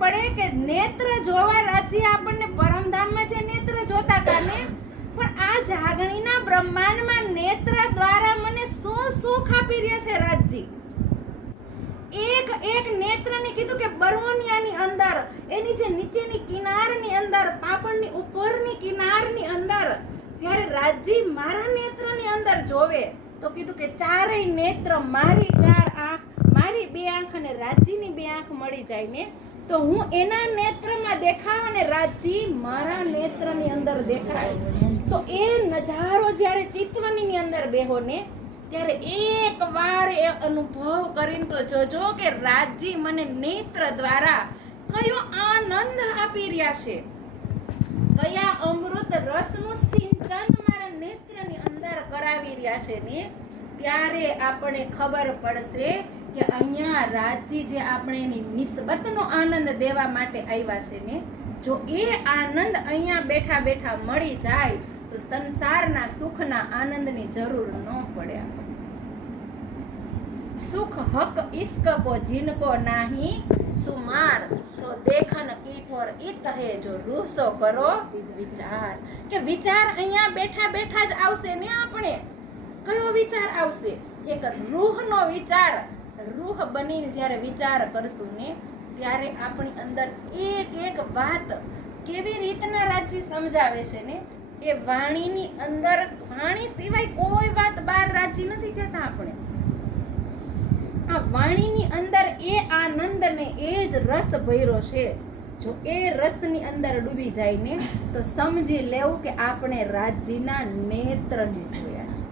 પડે કે નેત્ર જોવા રાજ્ય આપણને પરમધામમાં જે નેત્ર જોતા હતા ને, પણ આ જાગણીના બ્રહ્માંડમાં નેત્ર દ્વારા મને શું સુખ આપી રહ્યા છે રાજજી. એક એક નેત્રને કીધું કે બરોનિયાની અંદર, એની જે નીચેની કિનારની અંદર, પાપણની ઉપરની કિનારની અંદર જ્યારે રાજજી મારા નેત્રની અંદર જોવે તો કીધું કે ચારેય નેત્ર, મારી 4 આંખ, મારી 2 આંખ અને રાજજીની 2 આંખ મળી જાય ને, તો હું એના નેત્રમાં દેખાવ અને રાજજી મારા નેત્રની અંદર દેખાય. તો એ નજારો જ્યારે ચિતવનની અંદર બેહો ને, ત્યારે એક વાર એ અનુભવ કરીને તો જોજો કે રાજજી મને નેત્ર દ્વારા કયો આનંદ આપી રહ્યા છે, કયા અમૃત રસનું સિંચન મારા નેત્રની અંદર કરાવી રહ્યા છે ને, ત્યારે આપણે ખબર પડશે કે અહીંયા રાજજી જે આપણે એની નિસ્બતનો આનંદ દેવા માટે આવ્યા છે ને, જો એ આનંદ અહીંયા બેઠા બેઠા મળી જાય તો સંસારના સુખના આનંદની જરૂર ન પડે. સુખ હક ઇશ્ક કો જીनको नाही, સુમાર સો દેખન કીઠોર ઈત હે જો રૂહ સો કરો વિચાર. કે વિચાર અહીંયા બેઠા બેઠા જ આવશે ને. આપણે કયો વિચાર આવશે? એક રૂહનો વિચાર. રૂહ બનીને જ્યારે વિચાર કરશું ને, ત્યારે આપણી અંદર એક એક વાત કેવી રીતના રાજજી સમજાવે છે ને, એ વાણીની અંદર, વાણી સિવાય કોઈ વાત બહાર રાજજી નથી કહેતા. આપણે આ વાણીની અંદર એ આનંદ ને એ જ રસ ભર્યો છે. જો એ રસની અંદર ડૂબી જાય ને તો સમજી લેવું કે આપણે રાજજીના નેત્રને જોયા છે.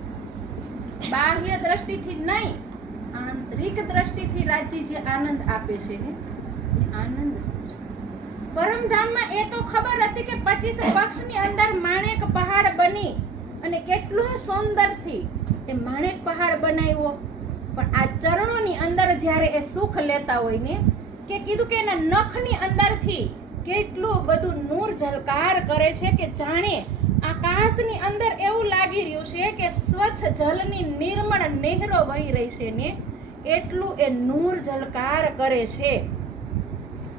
બાહ્ય દ્રષ્ટિથી નહીં, આંતરિક દ્રષ્ટિથી રાજજી જે આનંદ આપે છે ને, એ આનંદ શું છે? પરમધામમાં એ તો ખબર હતી કે 25 પક્ષની અંદર માણેક પહાડ બની અને કેટલું સુંદરથી એ માણેક પહાડ બનાવ્યો. પણ આ ચરણોની અંદર જ્યારે એ સુખ લેતા હોય ને, કે કીધું કે એના નખની અંદરથી કેટલું બધું નૂર ઝલકાર કરે છે કે જાણે આકાશની અંદર એવું લાગી રહ્યું છે કે સ્વચ્છ જલની નિર્મળ નહેરો વહી રહી છે ને, એટલું એ નૂર ઝલકાર કરે છે.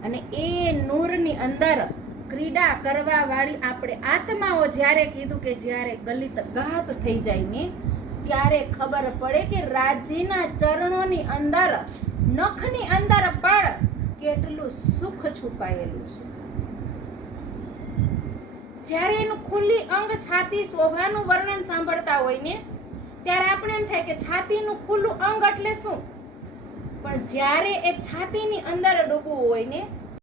અને એ નૂરની અંદર ક્રીડા કરવા વાળી આપણે આત્માઓ જ્યારે કીધું કે જ્યારે ગલિત ગાત થઈ જાય ને, ત્યારે ખબર પડે કે રાજજીના ચરણોની અંદર, નખની અંદર પણ કેટલું સુખ છુપાયેલું છે. જ્યારે એનું ખુલ્લી અંગ છાતી શોભાનું વર્ણન સાંભળતા હોય ને, ત્યારે આપણે એમ થાય કે છાતીનું ખુલ્લું અંગ એટલે શું? પણ જ્યારે એ છાતીની અંદર ડૂબવું હોય ને,